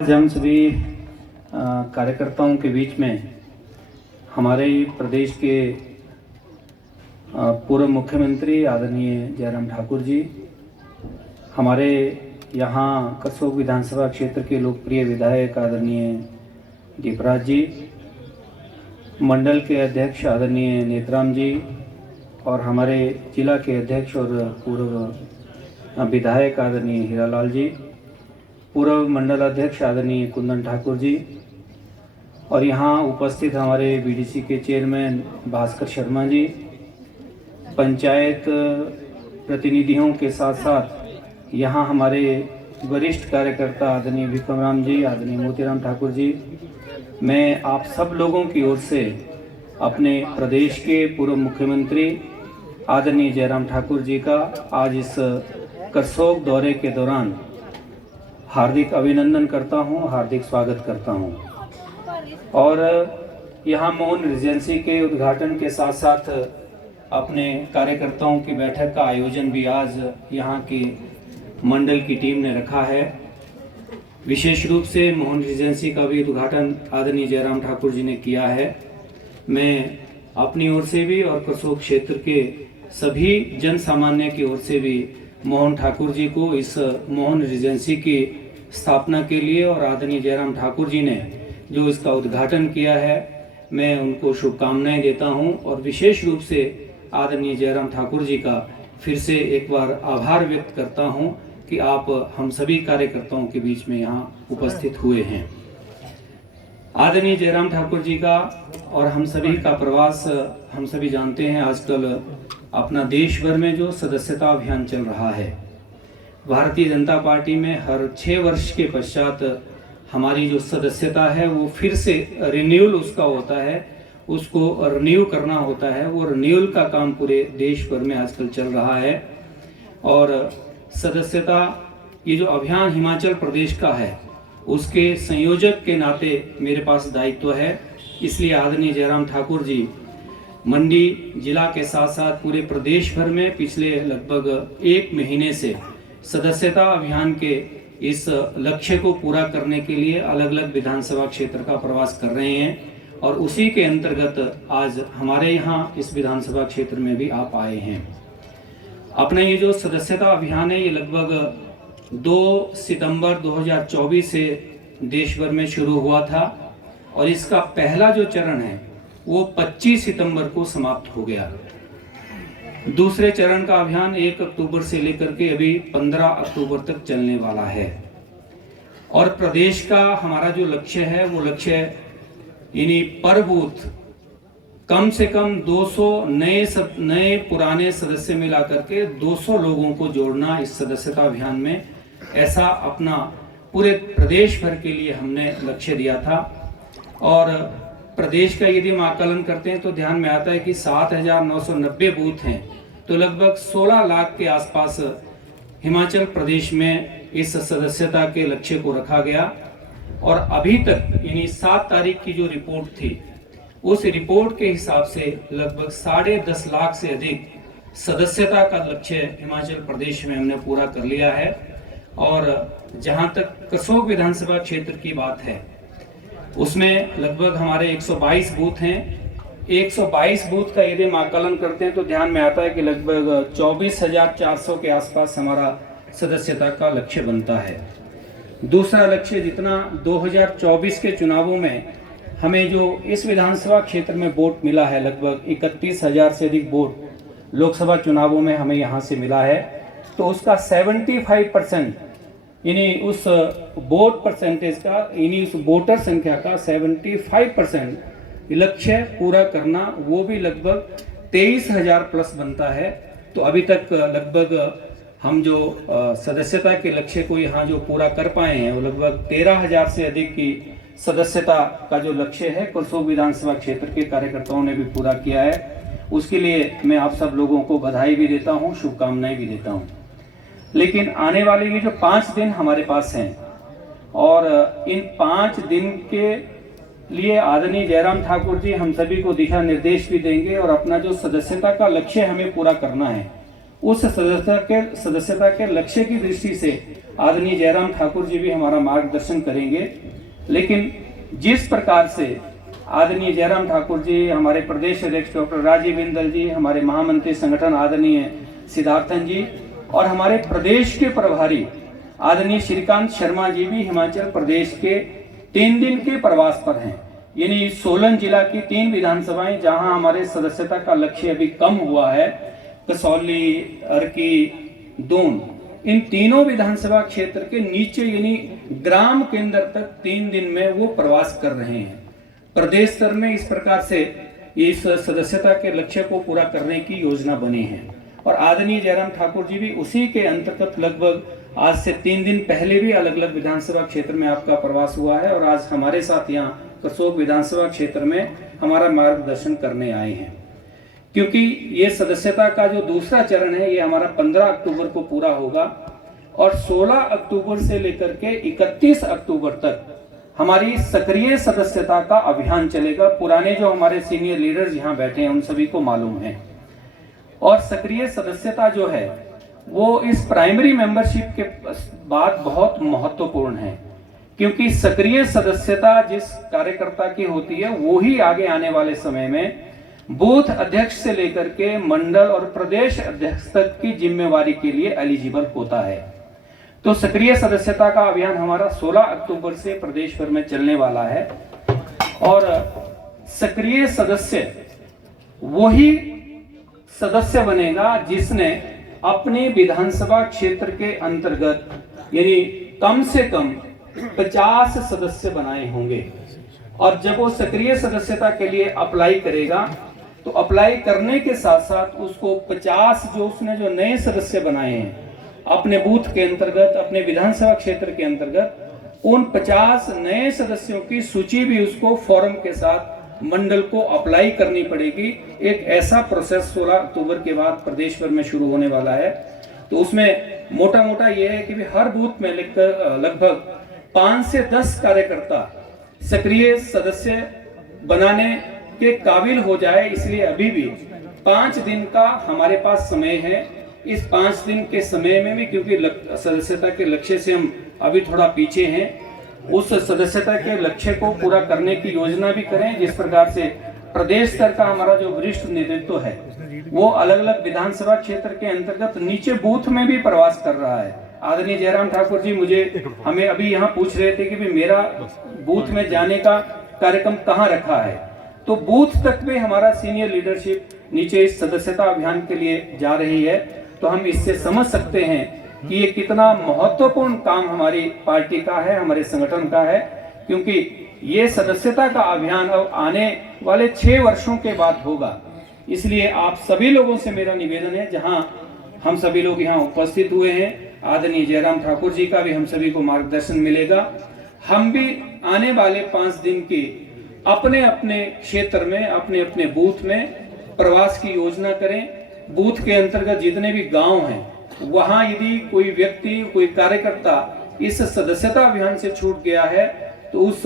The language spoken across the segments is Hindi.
हम सभी कार्यकर्ताओं के बीच में हमारे प्रदेश के पूर्व मुख्यमंत्री आदरणीय जयराम ठाकुर जी, हमारे यहाँ करसोग विधानसभा क्षेत्र के लोकप्रिय विधायक आदरणीय दीपराज जी, मंडल के अध्यक्ष आदरणीय नेतराम जी और हमारे जिला के अध्यक्ष और पूर्व विधायक आदरणीय हीरालाल जी, पूर्व मंडल अध्यक्ष आदरणीय कुंदन ठाकुर जी और यहाँ उपस्थित हमारे बीडीसी के चेयरमैन भास्कर शर्मा जी, पंचायत प्रतिनिधियों के साथ साथ यहाँ हमारे वरिष्ठ कार्यकर्ता आदरणीय विक्रम जी, आदरणीय मोतीराम ठाकुर जी, मैं आप सब लोगों की ओर से अपने प्रदेश के पूर्व मुख्यमंत्री आदरणीय जयराम ठाकुर जी का आज इस करसोग दौरे के दौरान हार्दिक अभिनंदन करता हूं, हार्दिक स्वागत करता हूं। और यहां मोहन रेजिडेंसी के उद्घाटन के साथ साथ अपने कार्यकर्ताओं की बैठक का आयोजन भी आज यहां की मंडल की टीम ने रखा है। विशेष रूप से मोहन रेजिडेंसी का भी उद्घाटन आदरणीय जयराम ठाकुर जी ने किया है। मैं अपनी ओर से भी और करसोग क्षेत्र के सभी जन सामान्य की ओर से भी मोहन ठाकुर जी को इस मोहन रेजिडेंसी की स्थापना के लिए और आदरणीय जयराम ठाकुर जी ने जो इसका उद्घाटन किया है, मैं उनको शुभकामनाएं देता हूं और विशेष रूप से आदरणीय जयराम ठाकुर जी का फिर से एक बार आभार व्यक्त करता हूं कि आप हम सभी कार्यकर्ताओं के बीच में यहां उपस्थित हुए हैं। आदरणीय जयराम ठाकुर जी का और हम सभी का प्रवास, हम सभी जानते हैं आजकल अपना देश भर में जो सदस्यता अभियान चल रहा है, भारतीय जनता पार्टी में हर 6 वर्ष के पश्चात हमारी जो सदस्यता है वो फिर से रिन्यूअल उसका होता है, उसको रिन्यू करना होता है। वो रिन्यूअल का काम पूरे देश भर में आजकल चल रहा है और सदस्यता ये जो अभियान हिमाचल प्रदेश का है उसके संयोजक के नाते मेरे पास दायित्व है। इसलिए आदरणीय जयराम ठाकुर जी मंडी जिला के साथ साथ पूरे प्रदेश भर में पिछले लगभग 1 महीने से सदस्यता अभियान के इस लक्ष्य को पूरा करने के लिए अलग अलग विधानसभा क्षेत्र का प्रवास कर रहे हैं और उसी के अंतर्गत आज हमारे यहाँ इस विधानसभा क्षेत्र में भी आप आए हैं। अपना ये जो सदस्यता अभियान है ये लगभग 2 सितंबर 2024 से देश भर में शुरू हुआ था और इसका पहला जो चरण है वो 25 सितंबर को समाप्त हो गया। दूसरे चरण का अभियान 1 अक्टूबर से लेकर के अभी 15 अक्टूबर तक चलने वाला है और प्रदेश का हमारा जो लक्ष्य है वो लक्ष्य यानी पर बूथ कम से कम 200 नए पुराने सदस्य मिलाकर के 200 लोगों को जोड़ना इस सदस्यता अभियान में, ऐसा अपना पूरे प्रदेश भर के लिए हमने लक्ष्य दिया था। और प्रदेश का यदि हम आकलन करते हैं तो ध्यान में आता है कि 7,990 बूथ हैं, तो लगभग 16 लाख के आसपास हिमाचल प्रदेश में इस सदस्यता के लक्ष्य को रखा गया। और अभी तक यानी 7 तारीख की जो रिपोर्ट थी उस रिपोर्ट के हिसाब से लगभग 10.5 लाख से अधिक सदस्यता का लक्ष्य हिमाचल प्रदेश में हमने पूरा कर लिया है। और जहां तक करसोग विधानसभा क्षेत्र की बात है उसमें लगभग हमारे 122 बूथ हैं। 122 बूथ का यदि हम आकलन करते हैं तो ध्यान में आता है कि लगभग 24,400 के आसपास हमारा सदस्यता का लक्ष्य बनता है। दूसरा लक्ष्य जितना 2024 के चुनावों में हमें जो इस विधानसभा क्षेत्र में वोट मिला है, लगभग 31,000 से अधिक वोट लोकसभा चुनावों में हमें यहाँ से मिला है, तो उसका 75% यानी उस वोट परसेंटेज का यानी उस वोटर संख्या का 75% लक्ष्य पूरा करना, वो भी लगभग 23,000 प्लस बनता है। तो अभी तक लगभग हम जो सदस्यता के लक्ष्य को यहाँ जो पूरा कर पाए हैं वो लगभग 13,000 से अधिक की सदस्यता का जो लक्ष्य है करसोग विधानसभा क्षेत्र के कार्यकर्ताओं ने भी पूरा किया है। उसके लिए मैं आप सब लोगों को बधाई भी देता हूँ, शुभकामनाएं भी देता हूँ। लेकिन आने वाले ये जो 5 दिन हमारे पास हैं और इन 5 दिन के लिए आदरणीय जयराम ठाकुर जी हम सभी को दिशा निर्देश भी देंगे और अपना जो सदस्यता का लक्ष्य हमें पूरा करना है उस सदस्यता के लक्ष्य की दृष्टि से आदरणीय जयराम ठाकुर जी भी हमारा मार्गदर्शन करेंगे। लेकिन जिस प्रकार से आदरणीय जयराम ठाकुर जी, हमारे प्रदेश अध्यक्ष डॉक्टर राजीव बिंदल जी, हमारे महामंत्री संगठन आदरणीय सिद्धार्थन जी और हमारे प्रदेश के प्रभारी आदरणीय श्रीकांत शर्मा जी भी हिमाचल प्रदेश के 3 दिन के प्रवास पर हैं। यानी सोलन जिला की 3 विधानसभाएं जहां हमारे सदस्यता का लक्ष्य अभी कम हुआ है, कसौली, अर्की, दून, इन तीनों विधानसभा क्षेत्र के नीचे यानी ग्राम केंद्र तक 3 दिन में वो प्रवास कर रहे हैं। प्रदेश स्तर में इस प्रकार से इस सदस्यता के लक्ष्य को पूरा करने की योजना बनी है और आदरणीय जयराम ठाकुर जी भी उसी के अंतर्गत लगभग आज से 3 दिन पहले भी अलग अलग विधानसभा क्षेत्र में आपका प्रवास हुआ है और आज हमारे साथ यहाँ करसोग विधानसभा क्षेत्र में हमारा मार्गदर्शन करने आए हैं। क्योंकि ये सदस्यता का जो दूसरा चरण है ये हमारा 15 अक्टूबर को पूरा होगा और 16 अक्टूबर से लेकर के 31 अक्टूबर तक हमारी सक्रिय सदस्यता का अभियान चलेगा। पुराने जो हमारे सीनियर लीडर्स यहाँ बैठे हैं उन सभी को मालूम है। और सक्रिय सदस्यता जो है वो इस प्राइमरी मेंबरशिप के बाद बहुत महत्वपूर्ण है, क्योंकि सक्रिय सदस्यता जिस कार्यकर्ता की होती है वो ही आगे आने वाले समय में बूथ अध्यक्ष से लेकर के मंडल और प्रदेश अध्यक्ष तक की जिम्मेवारी के लिए एलिजिबल होता है। तो सक्रिय सदस्यता का अभियान हमारा 16 अक्टूबर से प्रदेश भर में चलने वाला है और सक्रिय सदस्य वही सदस्य बनेगा जिसने अपने विधानसभा क्षेत्र के अंतर्गत यानी कम से कम 50 सदस्य बनाए होंगे। और जब वो सक्रिय सदस्यता के लिए अप्लाई करेगा तो अप्लाई करने के साथ साथ उसको 50 जो उसने जो नए सदस्य बनाए हैं अपने बूथ के अंतर्गत, अपने विधानसभा क्षेत्र के अंतर्गत, उन 50 नए सदस्यों की सूची भी उसको फॉर्म के साथ मंडल को अप्लाई करनी पड़ेगी। एक ऐसा प्रोसेस 16 अक्टूबर के बाद प्रदेश भर में शुरू होने वाला है। तो उसमें मोटा मोटा ये है कि हर बूथ में लगभग 5 से 10 कार्यकर्ता सक्रिय सदस्य बनाने के काबिल हो जाए। इसलिए अभी भी 5 दिन का हमारे पास समय है। इस 5 दिन के समय में भी, क्योंकि सदस्यता के लक्ष्य से हम अभी थोड़ा पीछे हैं, उस सदस्यता के लक्ष्य को पूरा करने की योजना भी करें। जिस प्रकार से प्रदेश स्तर का हमारा जो वरिष्ठ नेतृत्व है वो अलग अलग विधानसभा क्षेत्र के अंतर्गत नीचे बूथ में भी प्रवास कर रहा है। आदरणीय जयराम ठाकुर जी हमें अभी यहाँ पूछ रहे थे कि भी मेरा बूथ में जाने का कार्यक्रम कहाँ रखा है। तो बूथ तक में हमारा सीनियर लीडरशिप नीचे इस सदस्यता अभियान के लिए जा रही है। तो हम इससे समझ सकते हैं कि ये कितना महत्वपूर्ण काम हमारी पार्टी का है, हमारे संगठन का है, क्योंकि ये सदस्यता का अभियान अब आने वाले 6 वर्षों के बाद होगा। इसलिए आप सभी लोगों से मेरा निवेदन है, जहां हम सभी लोग यहाँ उपस्थित हुए हैं, आदरणीय जयराम ठाकुर जी का भी हम सभी को मार्गदर्शन मिलेगा। हम भी आने वाले 5 दिन की अपने अपने क्षेत्र में, अपने अपने बूथ में प्रवास की योजना करें। बूथ के अंतर्गत जितने भी गांव हैं वहां यदि कोई व्यक्ति, कोई कार्यकर्ता इस सदस्यता अभियान से छूट गया है तो उस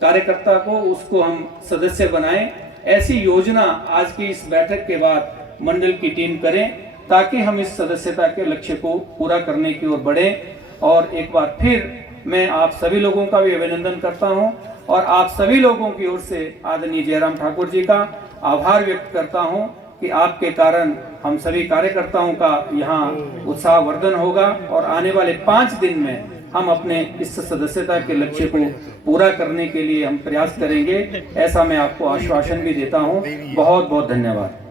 कार्यकर्ता को, उसको हम सदस्य बनाएं। ऐसी योजना आज की इस बैठक के बाद मंडल की टीम करें ताकि हम इस सदस्यता के लक्ष्य को पूरा करने की ओर बढ़ें। और एक बार फिर मैं आप सभी लोगों का भी अभिनंदन करता हूं और आप सभी लोगों की ओर से आदरणीय जयराम ठाकुर जी का आभार व्यक्त करता हूं कि आपके कारण हम सभी कार्यकर्ताओं का यहाँ उत्साहवर्धन होगा और आने वाले 5 दिन में हम अपने इस सदस्यता के लक्ष्य को पूरा करने के लिए हम प्रयास करेंगे। ऐसा मैं आपको आश्वासन भी देता हूँ। बहुत बहुत धन्यवाद।